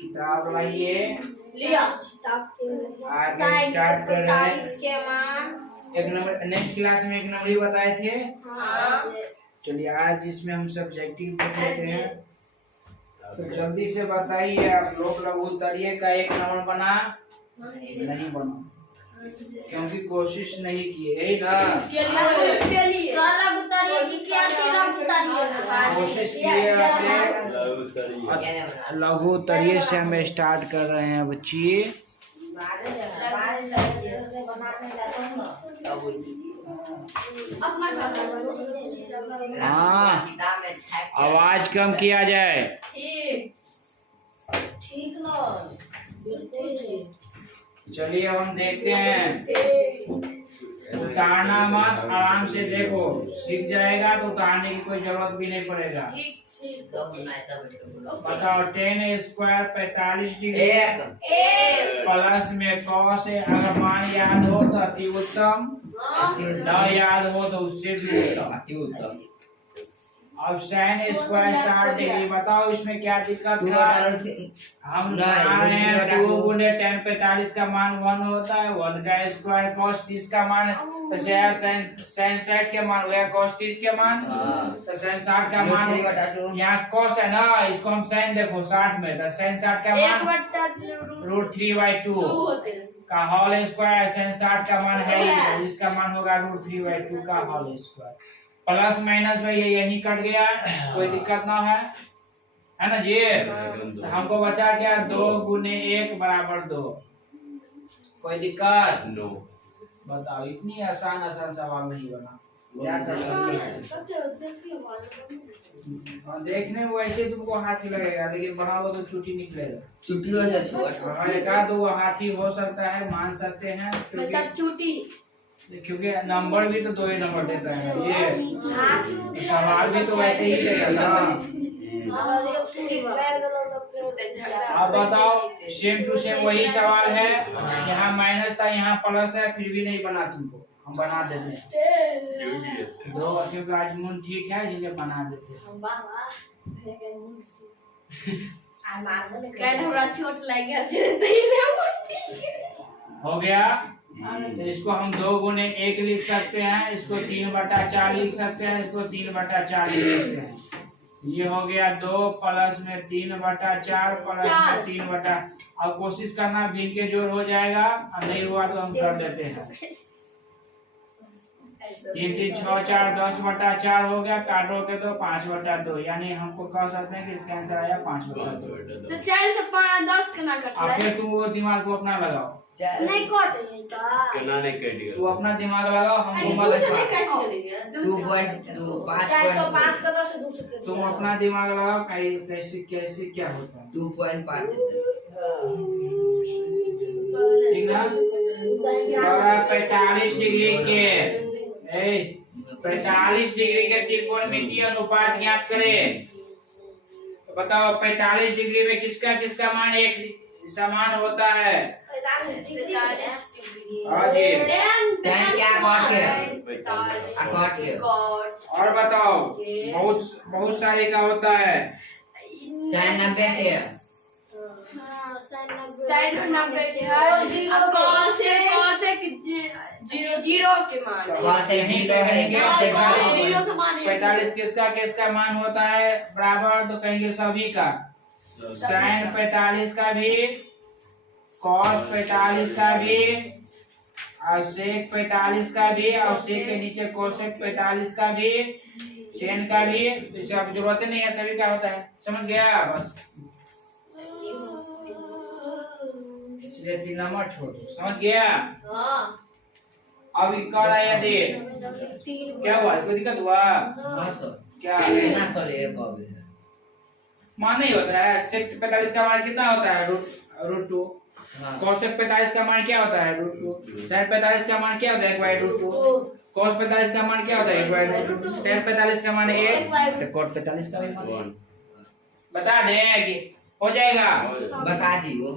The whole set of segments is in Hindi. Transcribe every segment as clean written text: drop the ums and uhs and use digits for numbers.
किताब लाइए, लिया। आगे स्टार्ट कर रहे हैं। इसके मान एक नंबर नेक्स्ट क्लास में एक नंबर ही बताए थे। हाँ। चलिए आज इसमें हम सब्जेक्टिव देख लेते हैं। तो जल्दी से बताइए आप लोग लघु उत्तरीय का एक नंबर बना नहीं बना, क्योंकि कोशिश नहीं की, यही ना कोशिश किए आपने। लघु उत्तरीय से हम स्टार्ट कर रहे हैं बच्ची। हाँ आवाज कम किया जाए। चलिए हम देखते हैं। उतारना मत, आराम से देखो, सीख जाएगा तो उतारने की कोई जरूरत भी नहीं पड़ेगा। बताओ 10 स्क्वायर 45 डिग्री प्लस में कॉस है। अगर मान याद हो तो अति उत्तम, न याद हो तो उससे भी उत्तम। अब साइन स्क्वायर 60 डिग्री, बताओ इसमें क्या दिक्कत था। हम बना रहे हैं 2 गुने 10 45 का मान 1 होता है, 1 का स्क्वायर cos 30 का मान, तो साइन 60 के मान गया cos 30 के मान, तो साइन 60 का मान यहाँ cos है ना, इसको हम साइन देखो 60 में, तो साइन 60 का मान √3/2 का होल स्क्वायर, साइन 60 का मान है, इसका मान होगा √3/2 का होल स्क्वायर। प्लस माइनस में ये यही कट गया, कोई दिक्कत ना है ना जी। तो हमको बचा क्या, 2 गुने 1 बराबर 2, कोई दिक्कत नो। बताओ इतनी आसान सवाल नहीं बना, क्या कर सकते हैं। देखने में वैसे तुमको हाथी लगेगा, लेकिन बनाओ तो छुट्टी निकलेगा। छुट्टी हो जाए, एक आध दो हाथी हो सकता है, मान सकते हैं, क्योंकि नंबर भी तो 2 ही नंबर देता है, ये सवाल भी तो वैसे ही देगा ना। अब बताओ सेम टू सेम वही सवाल है, यहाँ माइनस था यहाँ प्लस है, फिर भी नहीं बना तुमको, हम बना देते हैं। दो बच्चों का आज मूड ठीक है, जिन्हें बना देते हैं। चोट लग गया हो गया। तो इसको हम 2 गुने 1 लिख सकते हैं, इसको 3/4 लिख सकते हैं, इसको 3/4 लिख सकते हैं। ये हो गया 2 प्लस में 3/4 प्लस में 3/। अब कोशिश करना भिन्न के जोड़ हो जाएगा, और नहीं हुआ तो हम कर देते हैं। 3 3 6 4 10/4 हो गया, काटोगे तो 5/2, यानी हमको कह सकते हैं कि इसका आंसर आया 5/2। तो 4 से 5 10 केना कटला। अब फिर तुम वो दिमाग को अपना लगाओ, नहीं कटेगा, केना नहीं कटेगा, तू अपना दिमाग लगाओ, हम दूसरे नहीं काट लेंगे। 2.2 405 का 10 से 2 से तुम अपना दिमाग लगाओ, कैसे कैसे क्या होता है। 2.5 ठीक ना। 45 डिग्री के 45 डिग्री के त्रिकोणमितीय अनुपात ज्ञात करें। तो बताओ 45 डिग्री में किसका किसका मान एक समान होता है। हाँ जी। और बताओ बहुत सारे का होता है। 90 के 90 के है। जीरो के मान 45 किसका किसका मान होता है बराबर, तो कहेंगे सभी का। साइन 45 का भी, कॉस 45 का भी, और सेक 45 का भी, और सेक के नीचे कोसेक 45 का भी, टेन का भी। इसे अब जरूरत नहीं है, सभी का होता है। समझ गया बस। चलिए नंबर छोड़ दो, समझ गया। अब कर रहा है यदि क्या हुआ, कोई दिक्कत हुआ क्या। मान नहीं होता है। सेक 45 का मान कितना होता है, √2। कोसेक 45 का मान क्या होता है, √2। साइन 45 का मान क्या होता है, 1/√2। कॉस 45 का मान क्या होता है, 1/√2। टेन 45 का मान 1, तो कॉट 45 का भी मान बता दें कि हो जाएगा। बता दी वो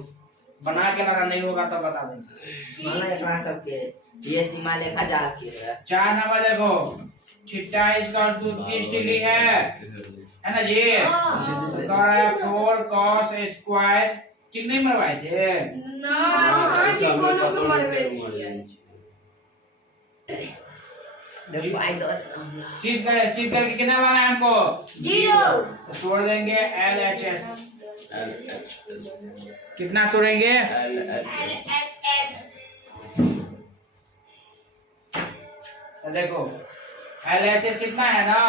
बना के लगा, नहीं होगा तो बता देंगे। माना एकरा सबके ये सीमा लेखा जाल के है। 4 नंबर देखो, छिट्टा इसका 30 डिग्री है ना जी। 4 cos स्क्वायर ठीक नहीं मरवाए थे? ना कहाँ की कोनो को मरवे छियै। सीध करके कितना बनाना है हमको? 0 तो तोड़ देंगे LHS। कितना तोड़ेंगे? तो देखो LHS इतना है ना,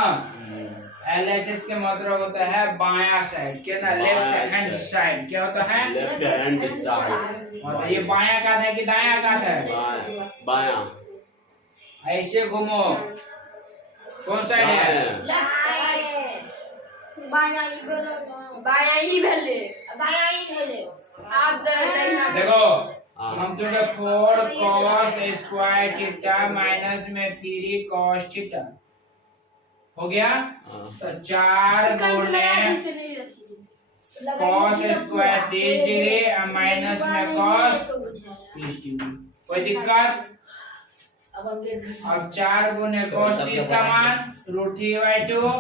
LHS के मतलब होता है बायां साइड, क्या ना, लेफ्ट हैंड साइड। क्या होता है? Left hand side. मतलब ये बायां कात है कि दायां कात है? बायां। ऐसे घूमो, कौन साइड है? बायां ही भेले। आप दाहिना देखो हम तो 4 cos स्क्वायर थीटा माइनस में 3 cos थीटा हो गया। तो 4 गुणे cos स्क्वायर 30 डिग्री और माइनस में cos 30 डिग्री। कोई दिक्कत? अब 4 गुणे cos 30 का मान √3/2।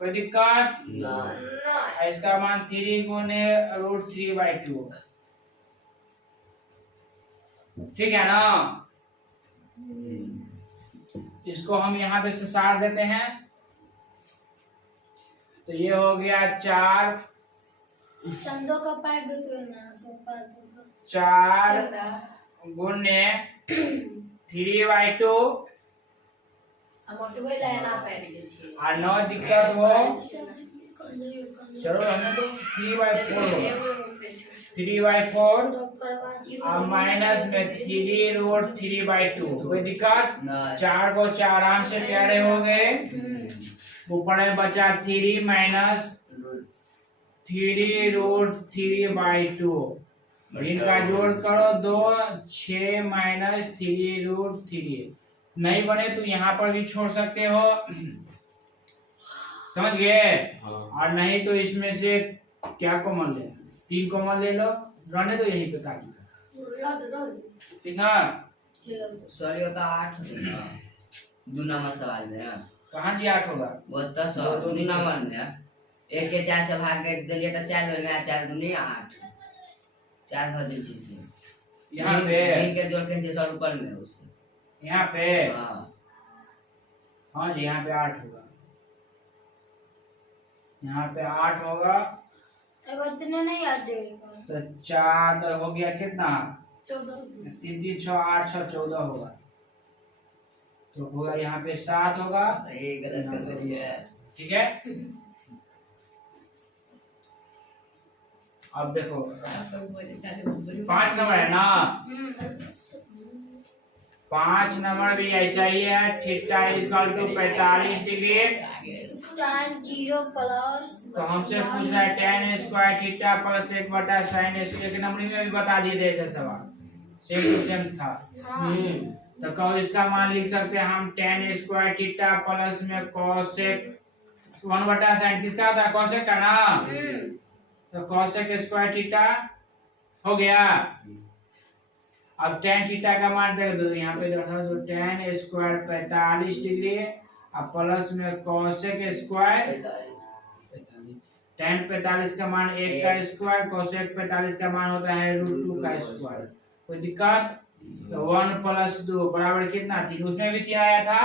कोई दिक्कत? इसका मान 3 गुणे √3/2। ठीक है ना? इसको हम यहाँ पे से सार देते हैं। तो ये हो गया 4 चंदो का पैर दो तो ना सब पैर दो 4 गुणे 3/2 मोटवे लाना पैर दे छी। और 9 दिक्कत हो। चलो हमें तो 3/4 और माइनस में 3√3/2। कोई दिक्कत? 4 को 4 आराम से प्यारे हो गए। ऊपर में बचा 3 माइनस 3√3/2। इनका जोड़ करो 2, 6 माइनस 3√3। नहीं बने तो यहाँ पर भी छोड़ सकते हो, समझ गए? और नहीं तो इसमें से क्या कॉमन ले, 3 कॉमन ले लो, रहने दो यही पे काट। ठीक है? सॉरी होता 8 2 नंबर सवाल में है। कहाँ जी 8 होगा? वो तो 2 नंबर में है। 1 के 4 से भाग के दिलिए तो 4 में 4 दूनी 8। 4 हो दी चीज यहाँ पे 3 के जोड़ के 6 ऊपर में है उससे। यहाँ पे हाँ जी यहाँ पे 8 होगा। यहाँ पे 8 होगा। अब इतने नहीं आते तो 4 तो हो गया कितना? 14 3 3 6 8 6 14 होगा। तो होगा यहाँ पे 7 होगा। ये गलत कर रही है। ठीक है? अब देखो 5 नंबर है ना, 5 नंबर भी ऐसा ही है। Theta equal to 45 degree. tan 0 plus तो हमसे पूछ रहा है tan square theta plus 1/sin square. एक नंबर में भी बता दिए थे ऐसा सवाल, सेम टू सेम था। तो कहो इसका मान लिख सकते हैं हम tan स्क्वायर थीटा प्लस में cosec 1/sin। किसका होता है? cosec का ना। तो cosec स्क्वायर थीटा हो गया। अब tan थीटा का मान देख दो, यहाँ पे देखो तो tan स्क्वायर 45 डिग्री और प्लस में cosec स्क्वायर 45। tan 45 का मान 1 का स्क्वायर, cosec 45 का मान होता है √2 का स्क्वायर। कोई दिक्कत? तो 1 + 2 बराबर कितना? 3। उसमें भी 3 आया था,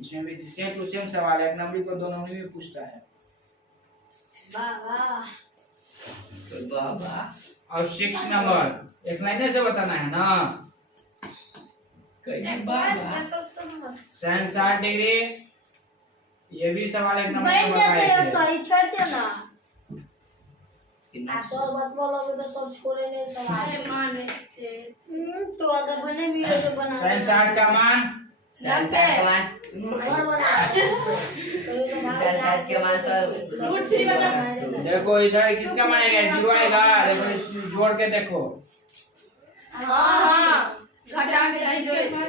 इसमें भी सेम टू सेम सवाल है। एक नंबर को 2 नंबर में पूछता है। और 6 नंबर एक लाइन से बताना है ना। sin 60 डिग्री, ये भी सवाल एक नंबर में बताए थे। सही छोड़ ना आप सर बात बोलोगे तो सब छोड़े नहीं सवाल। अरे माने से तो अगर बने भी तो बना sin 60 का मान sin 60 का मान और बना sin 60 के मान सर √3 बना। देखो इधर किसका मान आएगा? 0 आएगा। देखो इस जोड़ के देखो। हां घटा के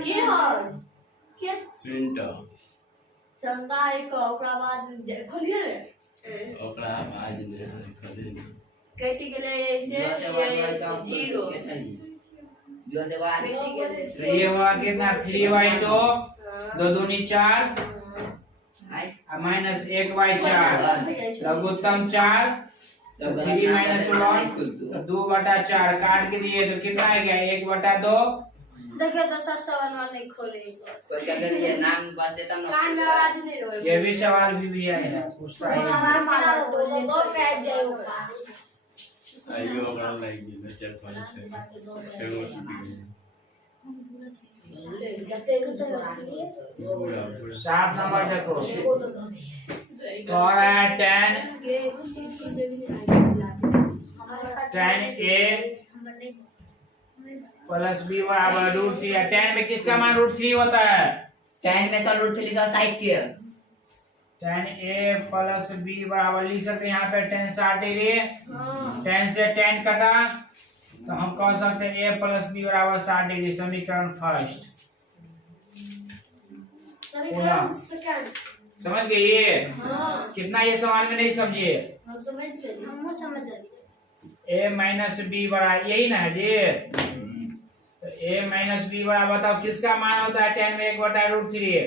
की हो के प्रिंटर चंदा एक ओकरा बाद खोलिए ओकरा आज ने खोले कटी गेले ऐसे 0 जो से बात कटी गेले। तो ये हुआ कितना? 3/2 2 दूनी 4 आई -1/4 लघुत्तम 4 3 माइनस 1 तो 2/4 काट के दिए तो कितना आ गया 1/2। देखिए तो सवाल नहीं खोलेगा कोई क्या कर ये नाम बस देता ना कान में आवाज नहीं रोए ये भी सवाल भी आया है पूछता है दो कैब जाएगा आइयो ओकरा लागी न चेक करे छै एगो पूरा 7 नंबर देखो और है 10 a प्लस b बराबर √3 है। 10 में किसका मान √3 होता है 10 में सब √3 सब साइड के 10a प्लस b बराबर लिख सकते हैं यहाँ पे 10 60 डिग्री 10 से 10 कटा तो हम कह सकते हैं a प्लस b बराबर 60 डिग्री। समीकरण फर्स्ट समझ गए ये कितना ये सवाल में नहीं समझिए हम समझ गए a माइनस b बराबर यही ना है जी तो a माइनस b बराबर बताओ किसका मान होता है 10 में 1/√3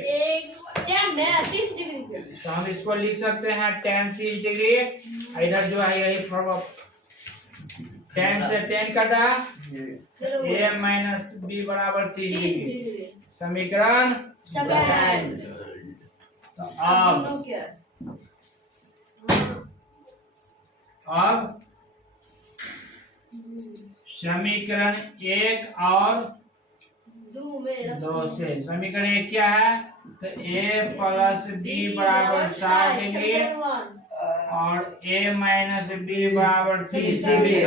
तो हम इसको लिख सकते हैं 10 30 डिग्री इधर जो है यही 10 से 10 कटा a माइनस b बराबर 30 डिग्री समीकरण तो अब समीकरण 1 और 2 से समीकरण 1 क्या है तो a प्लस b बराबर 60 डिग्री और a माइनस b बराबर 30 डिग्री।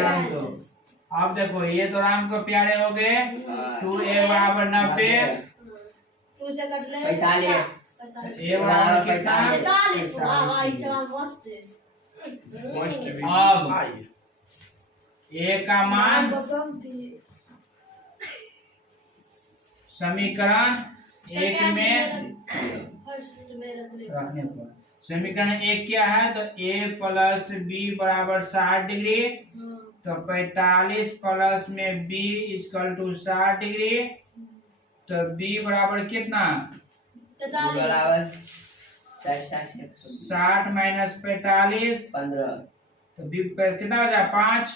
अब देखो ये तो राम को प्यारे हो गए 2a बराबर 90 45 a बराबर कितना 45 अब a का मान समीकरण 1 में रखने पर समीकरण 1 क्या है तो a प्लस b बराबर 60 डिग्री तो 45 प्लस में b इक्वल टू 60 डिग्री तो b बराबर कितना बराबर 60 माइनस 45 15 तो b पर कितना हो जाए 5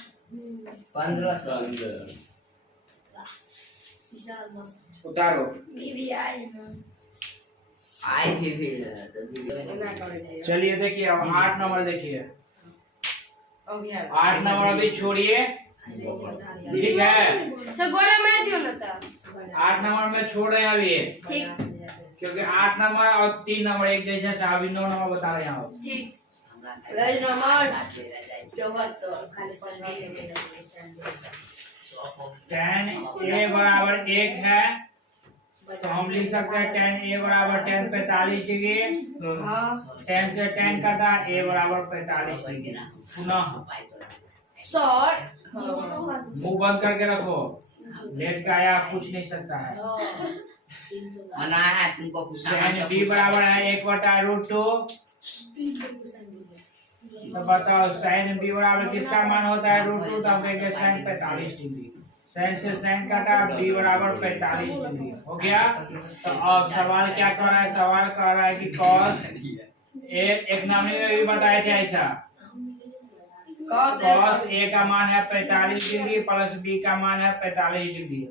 15 उतारो आई भी तो चलिए देखिए अब 8 नंबर देखिए 8 नंबर अभी छोड़िए ठीक है सब गोला मार दियो ना तो 8 नंबर में छोड़ रहे हैं अभी ठीक क्योंकि 8 नंबर और 3 नंबर एक जैसे से अभी 9 नंबर बता रहे हैं आप ठीक tan a बराबर 1 है तो हम लिख सकते हैं tan a बराबर 10 45 डिग्री 10 से 10 कटा a बराबर 45 डिग्री। पुनः मुंह बंद करके रखो लेट का आया कुछ नहीं सकता है। मना है तुमको tan b बराबर है 1/√2 तो बताओ sin b बराबर किसका मान होता है √2 तो हम कहेंगे sin 45 डिग्री sin से sin काटा b बराबर 45 डिग्री हो गया। तो अब सवाल क्या कर रहा है सवाल कर रहा है कि cos एक नामी में भी बताए थे ऐसा cos a का मान है 45 डिग्री प्लस b का मान है 45 डिग्री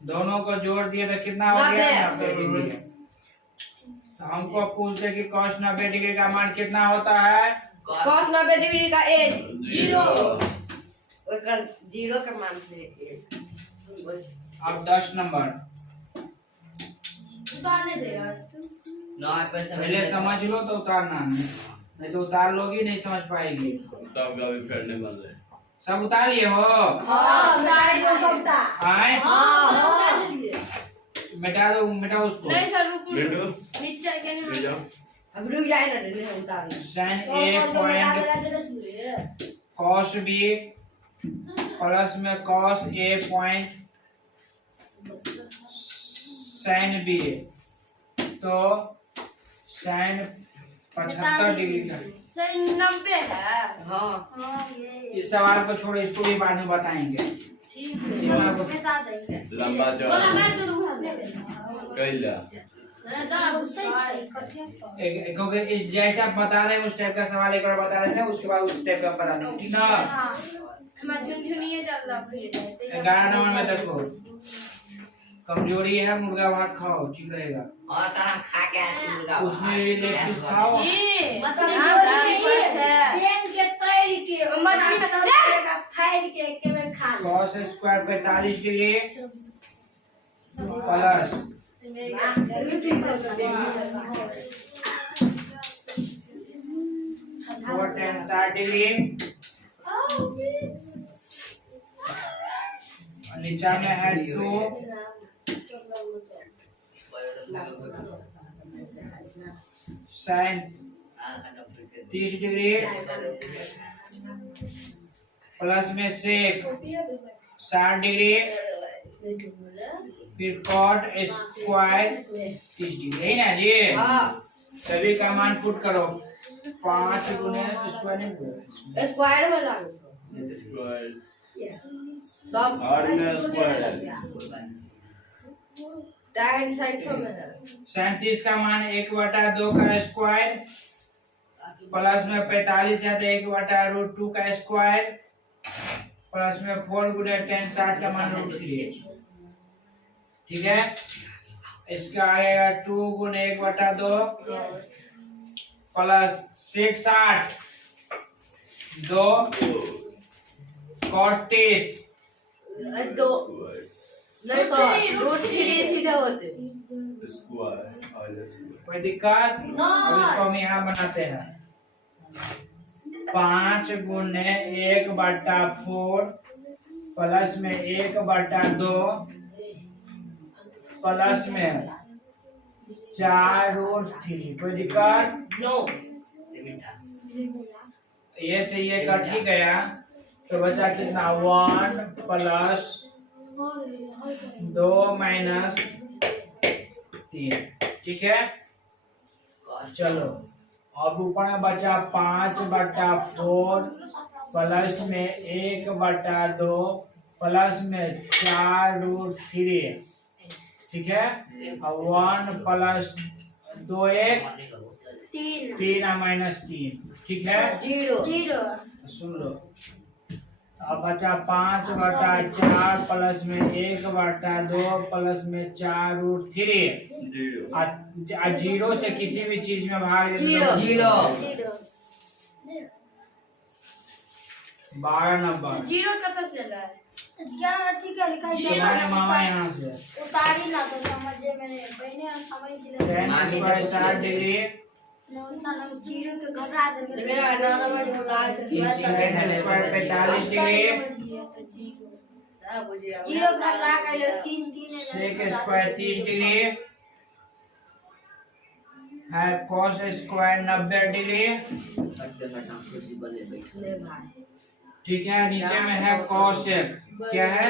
दोनों को जोड़ दिए तो कितना हो गया 90 डिग्री। तो हमको पूछते कि cos 90 डिग्री का मान कितना होता है cos 90 डिग्री का a 0 0 का मान से अब 10 नंबर उतारने दे यार पहले समझ लो तो उतारना नहीं तो उतार लोगी नहीं समझ पाएगी तब कभी करने वाले सब उतारिए हो आए मिटा दो मिटा उसको नहीं सर रुको बिंदु नीचे के ले नहीं जाओ अब रुक जाए ना रे उतार sin a point cos b plus में cos a point sin b तो sin 75 डिग्री का सही 90 है हां इस सवाल को छोड़ो इसको भी बाद में बताएंगे ठीक है ये वाला को बता देंगे लंबा बोला चौड़ा मार दो कैला क्योंकि इस जैसे आप बता रहे हैं उस टाइप का सवाल एक बार बता रहे थे, उसके बाद उस टाइप का पढ़ा नहीं, ठीक ना। 11 नंबर में देखो, कमजोरी है मुर्गा भात खाओ ठीक रहेगा। और सर हम खा के आए थे मुर्गा उसमें भी लेग पीस खाओ। cos स्क्वायर 45 डिग्री प्लस और tan 60 डिग्री नीचा में है 2 sin 30 डिग्री प्लस में sec 60 डिग्री फिर cot स्क्वायर 30 डिग्री है ना जी। सभी का मान पुट करो 5 गुने स्क्वायर नहीं स्क्वायर वाला स्क्वायर सब आर में स्क्वायर tan साइड में है। 37 का मान 1/2 का स्क्वायर प्लस में 45 है तो 1/√2 का स्क्वायर प्लस में 4 गुने tan 60 का मान √3 ठीक है। इसका आएगा 2 गुने 1/2 प्लस sec 60 2 cot 30 दो नहीं सॉरी √3 सीधे होते स्क्वायर कोई दिक्कत अब इसको हम यहाँ बनाते हैं 5 गुने 1/4 प्लस में 1/2 प्लस में 4√3 कोई दिक्कत नो ये से ये कट ही गया तो बचा कितना 1 प्लस 2 माइनस 3 ठीक है। चलो अब ऊपर में बचा 5/4 प्लस में 1/2 प्लस में 4√3 ठीक है। अब 1 प्लस 2 1 3 माइनस 3 ठीक है। जीरो सुन लो अब बचा 5/4 प्लस में 1/2 प्लस में 4√3 जीरो से किसी भी चीज में भाग दे दो जीरो 12 नंबर जीरो कब से रहा है क्या ठीक है लिखा है तुम्हारे मामा यहाँ से उतारी ना तो समझे मैंने पहले समझ लिया tan स्क्वायर 60 डिग्री ना जीरो के घटा देंगे लेकिन ना नंबर उतार tan स्क्वायर 45 डिग्री जीरो घटा कर लो 3 sec स्क्वायर 30 डिग्री है cos स्क्वायर 90 डिग्री ठीक है। नीचे में है cosec क्या है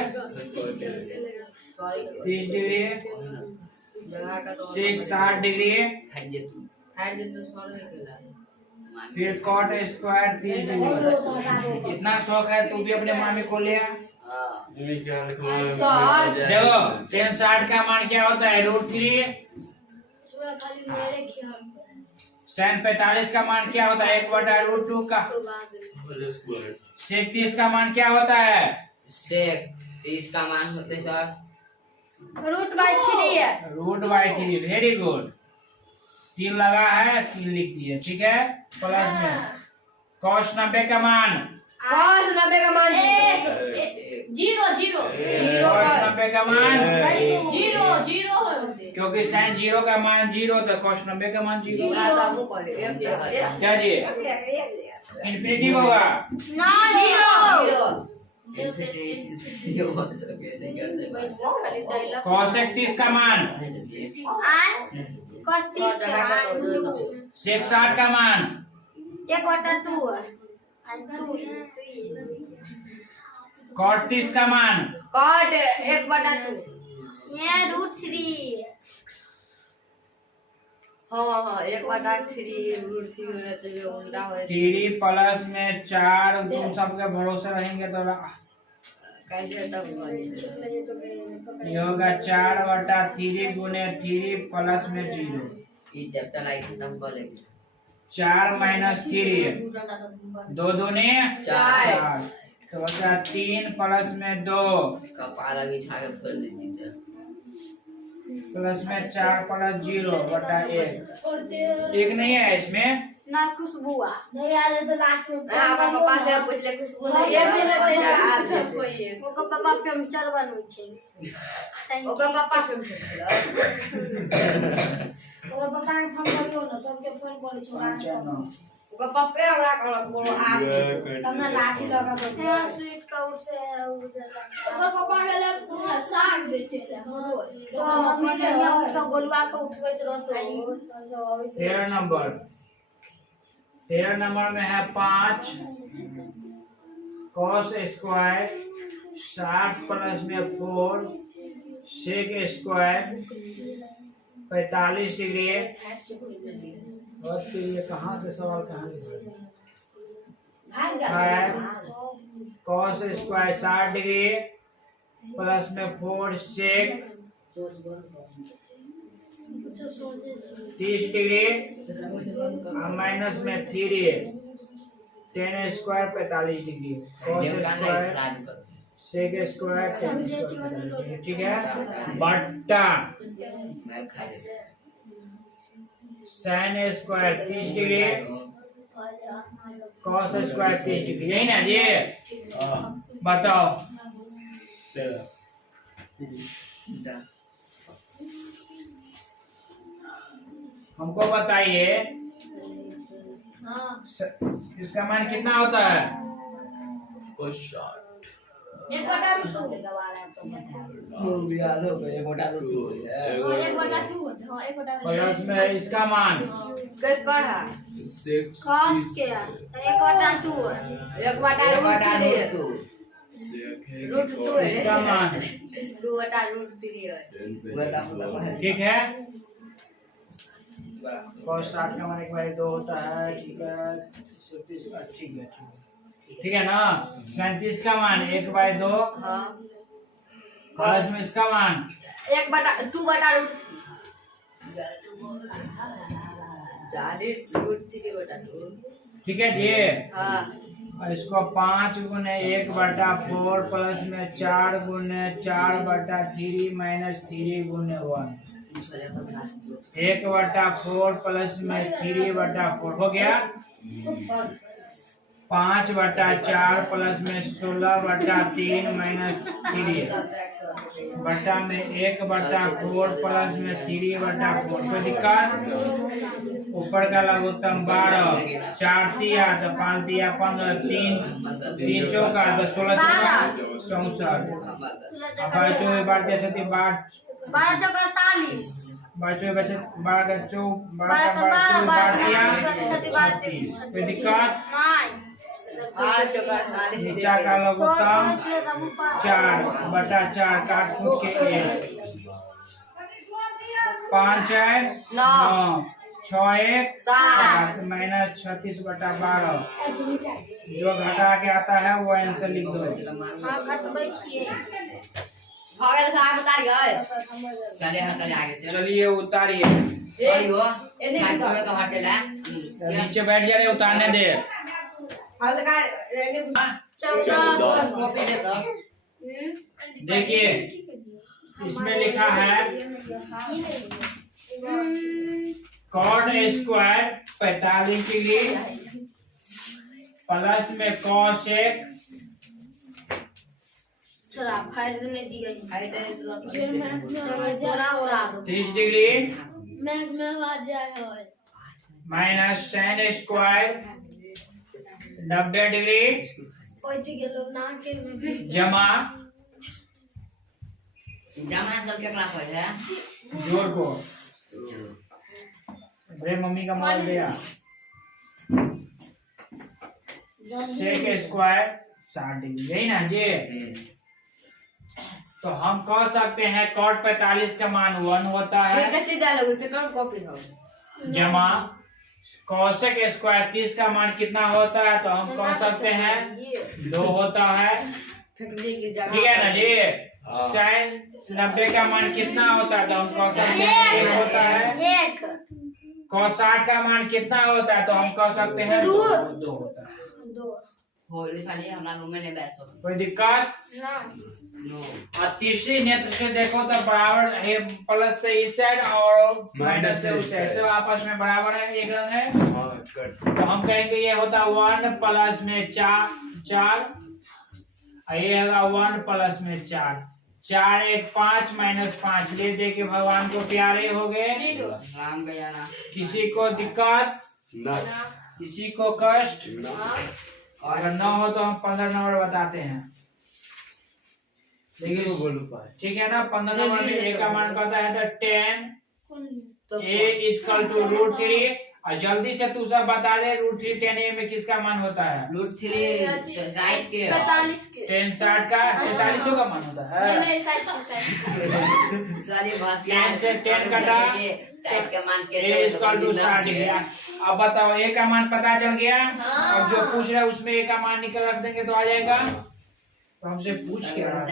30 डिग्री sec 60 डिग्री फिर cot स्क्वायर 30 डिग्री। इतना शौक है तू भी अपने मामी को लिया। देखो tan 60 का मान क्या होता है √3 sin 45 का मान क्या होता है 1/√2 का sec 30 का मान क्या होता है sec 30 का मान होते सर √/3 है √/3 वेरी गुड 3 लगा है 3 लिख दिए ठीक है। प्लस में cos 90 का मान cos 90 का मान जीरो cos 90 का मान जीरो क्योंकि sin 0 का मान 0 तो cos 90 का मान 0 क्या जी इन्फिनिटी होगा ना जीरो cosec 30 का मान cos 30 का मान sec 60 का मान 1/2 cot 30 का मान cot 1/2 ये √3 हाँ 1/3 √3 होना चाहिए उल्टा हो 3 प्लस में 4 तुम सबके भरोसे रहेंगे तो कैसे तब ये होगा 4/3 गुने 3 प्लस में 0। ये चैप्टर लाइक खत्म कर लेंगे। 4 माइनस 3 2 दूने 4 तो होगा 3 प्लस में 2 कपाल अभी छा के खोल दीजिए। प्लस में 4 प्लस 0/1 एक नहीं है इसमें ना खुशबू आ नहीं यार ये तो लास्ट में पापा से पूछ ले खुशबू नहीं है ओकर पापा पंचर बनबै छै ओकर पापा से ओकर पापा के फोन करियो ना सबके फोन करै छै ओकर पप्पे हमरा कहलक बोलो आप तब ना लाठी लगा दो स्वीट काउट से ओकर पापा गेले साग बेचे थे तो मम्मी ने उनका गोलवा के उठबैत रहतो 13 नंबर में है 5 cos स्क्वायर 60 प्लस में 4 sec स्क्वायर 45 डिग्री। और फिर ये कहाँ से सवाल कहाँ है? cos स्क्वायर 60 डिग्री प्लस में 4 sec 30 डिग्री माइनस में 3 tan square 45 degree cos square sec square tan square, ठीक है, बट्टा sin square 30 degree cos square 30 degree, यही ना जी? बताओ हमको बताइए इसका मान कितना होता है? एक बटा रूट प्लस में इसका मान किस पर है cos के 1/2 रूट 2 है इसका मान 2/√3 है ठीक है। cos 60 का मान 1/2 होता है, ठीक है, 37 का, ठीक है, ठीक है ना। 37 का मान 1/2 हां प्लस में इसका मान 2/√3 ठीक है जी। हां और इसको 5 गुने 1/4 प्लस में 4 गुने 4/3 माइनस 3 गुने 1 1/4 प्लस में 3/4 हो गया। 5/4 प्लस में 16/3 माइनस 3 बट्टा में 1/4 प्लस में 3/4 कोई दिक्कत? ऊपर का लघुत्तम 12 4 तिया तो 5 तिया 15 3 चौका तो 16 चौका 64 12 बारह 12 चौका 48 12 कोई दिक्कत? नीचा का लघुत्तम 4/4 काट कूट के 5 है 9 6 1 7 माइनस 36/12 जो घटा के आता है वो आंसर लिख दो। घटबै छियै चलिए उतारिए, नीचे बैठ जा रहे, उतारने दे। देखिए इसमें लिखा है cot स्क्वायर 45 डिग्री प्लस में cos 30 degree minus sin square 90 degree जमा सब केकरा कहै है? जोड़ को रे मम्मी का मोबाइल दिया sec स्क्वायर 60 डिग्री, यही ना जी? तो हम कह सकते हैं cot 45 का मान 1 होता है जमा cosec स्क्वायर 30 का मान कितना होता है? तो हम कह सकते हैं 2 होता है। फेंकने की जगह ठीक है ना जी। हाँ। साइन 90 का मान कितना होता है? तो हम कह सकते हैं 1 होता है। एक cos 60 का मान कितना होता है? तो हम कह सकते हैं 2 होता है। दो होली खाली हमरा रूम में नहीं बैठ सकते। कोई दिक्कत? ना नो और तीसरी नेत्र से देखो तो बराबर है, प्लस से इस साइड और माइनस से उस साइड, सब आपस में बराबर है, एक रंग है। हाँ कट। तो हम कहेंगे ये होता 1 प्लस में 4 और ये होगा 1 प्लस में 4 4 1 5 माइनस 5 ले दे के भगवान को प्यारे हो गए। राम का जाना किसी को दिक्कत, ना किसी को कष्ट? ना और अगर न हो तो हम 15 नंबर बताते हैं। देखिए बोलो पाए। ठीक है ना। 15 नंबर में ए का मान कहता है तो 10 तो ए इक्वल टू √3। और जल्दी से तू सब बता दे √3 10 ए में किसका मान होता है? √3 साइड के 45 के 10 60 का 47 का मान होता है। नहीं साइड सारी भाष 10 से 10 कटा साइड का मान के ए इक्वल टू 60 गया। अब बताओ ए का मान पता चल गया। अब जो पूछ रहा है उसमें ए का मान निकल रख देंगे तो आ जाएगा। तो हमसे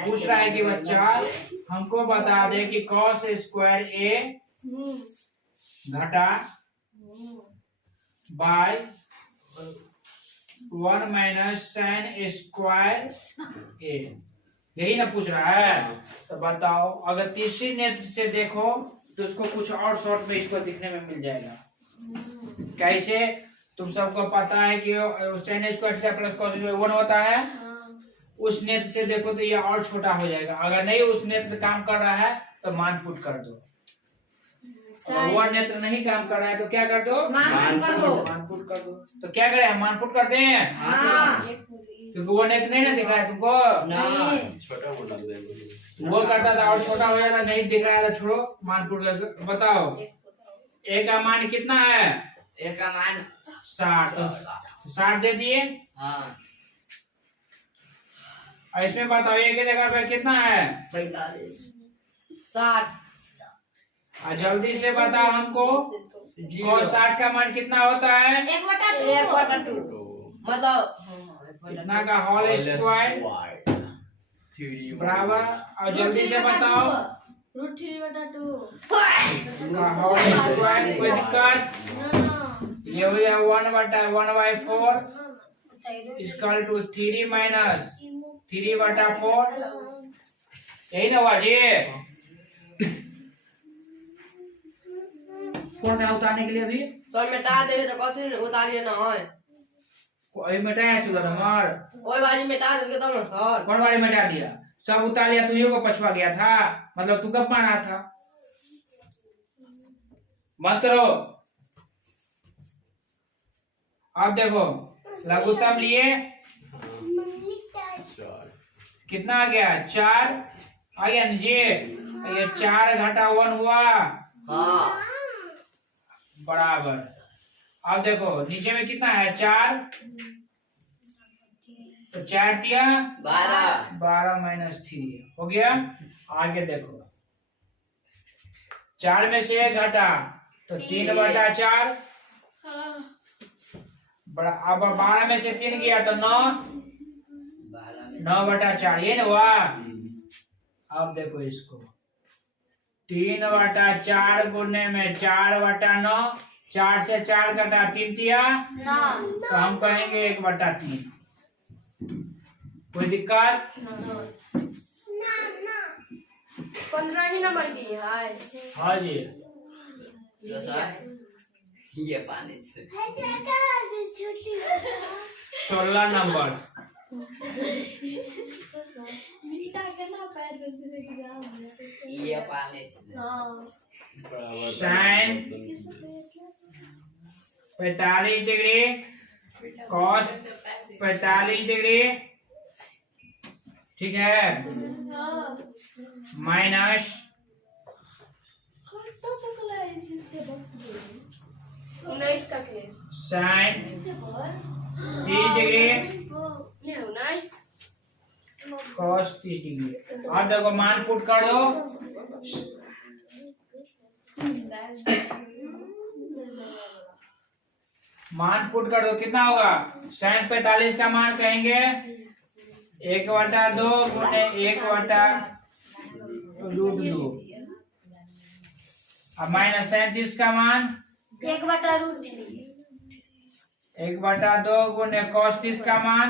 पूछ रहा है कि बच्चा हमको बता दे कि cos स्क्वायर ए घटा बाय 1 माइनस साइन स्क्वायर ए, यही ना पूछ रहा है। तो बताओ अगर तीसरी नेत्र से देखो तो उसको कुछ और शॉर्ट में इसको दिखने में मिल जाएगा। कैसे? तुम सबको पता है कि sine square plus cos square 1 होता है। उस नेत्र से देखो तो ये और छोटा हो जाएगा। अगर नहीं उस नेत्र काम कर रहा है तो मान पुट कर दो। अगर वो नेत्र नहीं काम कर रहा है तो क्या कर दो? मान कर दो। मान पुट कर दो। तो क्या करें हम? मान पुट करते हैं क्योंकि वो नेत्र नहीं ना दिखा है तुमको। छोटा मोटा दे। वो करता था और छोटा हो जाता, नहीं दिखाया था, छोड़ो मान पुट कर। बताओ ए का मान कितना है? ए का मान 60। 60 दे दिए। हाँ और इसमें बताओ ए की जगह पे कितना है? 45 60 और जल्दी से बताओ हमको cos 60 का मान कितना होता है? 1/2 मतलब कितना का होल स्क्वायर बराबर। और जल्दी से बताओ √3/2 होल स्क्वायर। कोई दिक्कत? ये हो गया 1/1/4 इक्वल टू 3 माइनस 3/4। यही ना हुआ जी। कौन है उतारने के लिए? अभी सब मिटा दे तो कथी उतारिए ना है कोई मिटाया चुका नंबर? ओई बाजी मिटा देलके तब ना सर कौन वाली मिटा दिया? सब उतार लिया, तू ही को पछुआ गया था। मतलब तू कब मारा था? मत करो। अब देखो लघुत्तम लिए कितना आ गया? 4 आ गया ना जी। ये 4 घटा 1 हुआ हाँ बराबर। अब देखो नीचे में कितना है? 4 तो 4 दिया 12 माइनस 3 हो गया। आगे देखो 4 में से 1 घटा तो 3/4 अब 12 में से 3 गया तो 9/4 ये ना हुआ। अब देखो इसको 3/4 गुने में 4/9 4 से 4 घटा 3 दिया तो हम कहेंगे 1/3। कोई दिक्कत? 15 ही नंबर की है। हाँ जी। तो सर ये पानी से 16 नंबर। ये पानी से साइन 45 डिग्री कॉस 45 डिग्री, ठीक है, माइनस 19 तक है। Sine 30 degree 19 cos 30 degree. और देखो मान पुट कर दो। मान पुट कर दो कितना होगा? साइन 45 का मान कहेंगे 1/2 गुने 1/√2 अब -37 का मान 1/√3 1/2 गुने cos 30 का मान